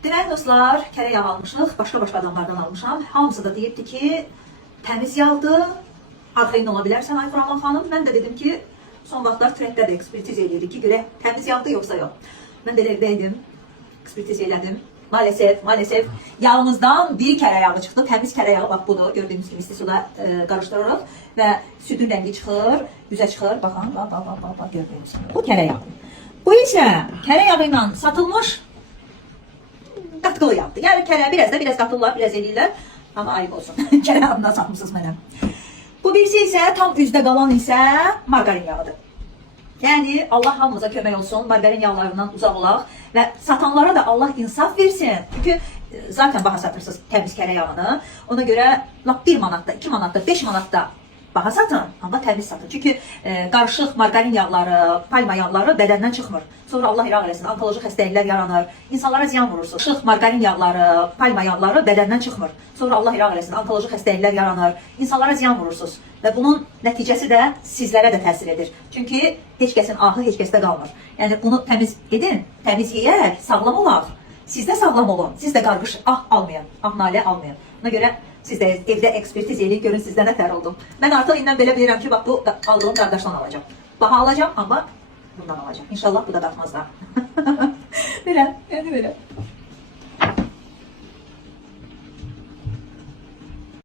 Deməli dostlar, kərə yağı almışıq, başqa adamlardan almışam. Hamısı da deyibdi ki, təmiz yağdır. Arxayın ola bilərsən Ayxuraman xanım. Mən də dedim ki, son vaxtlar trenddə də ekspertiz edirik ki, görək təmiz yağdır yoxsa yox. Mən də evdəydim, ekspertiz elədim. Maalesef yağımızdan bir kərə yağı çıxdı. Təmiz kərə yağı bax budur. Gördüyünüz kimi isti suda qarışdırırıq və südün rəngi çıxır, üzə çıxır. Baxın, bax gördüyünüz kimi. Bu kərə yağı. Bu isə kərə yağı ilə satılmış qatqılı yağdır. Yəni kərə biraz qatırlar, biraz eləyirlər. Amma ayıb olsun. Kərə yağından satmışsınız mənə. Bu birisi isə tam üzdə qalan isə margarin yağıdır. Yəni Allah hamımıza kömək olsun, margarin yağlarından uzaq olaq və satanlara da Allah insaf versin. Çünki zaten baha satırsınız təmiz kərə yağını. Ona görə 1 manatda, 2 manatda, 5 manatda baha satın, amma təmiz satın. Çünki qarışıq margarin yağları, palma yağları bədəndən çıxmır. Sonra Allah iraq eləsin, onkoloji xəstəliklər yaranır. İnsanlara ziyan vurursunuz. Qarışıq margarin yağları, palma yağları bədəndən çıxmır. Sonra Allah iraq eləsin, onkoloji xəstəliklər yaranır. İnsanlara ziyan vurursunuz. Və bunun nəticəsi də sizlərə də təsir edir. Çünki heç kəsin ahı heç kəsdə qalmır. Yəni bunu təmiz edin, təmiz yeyək, sağlam olaq. Siz də sağlam olun. Siz də qarqış almayın, nalə almayın. Ona görə siz də evdə ekspertiz eləyin, görün sizdə nə tər oldum. Mən artıq indən belə bilirəm ki, bax bu aldığım qardaşdan alacağım. Baha alacağım, amma bundan alacağım. İnşallah bu da batmaz da. Belə, yəni belə.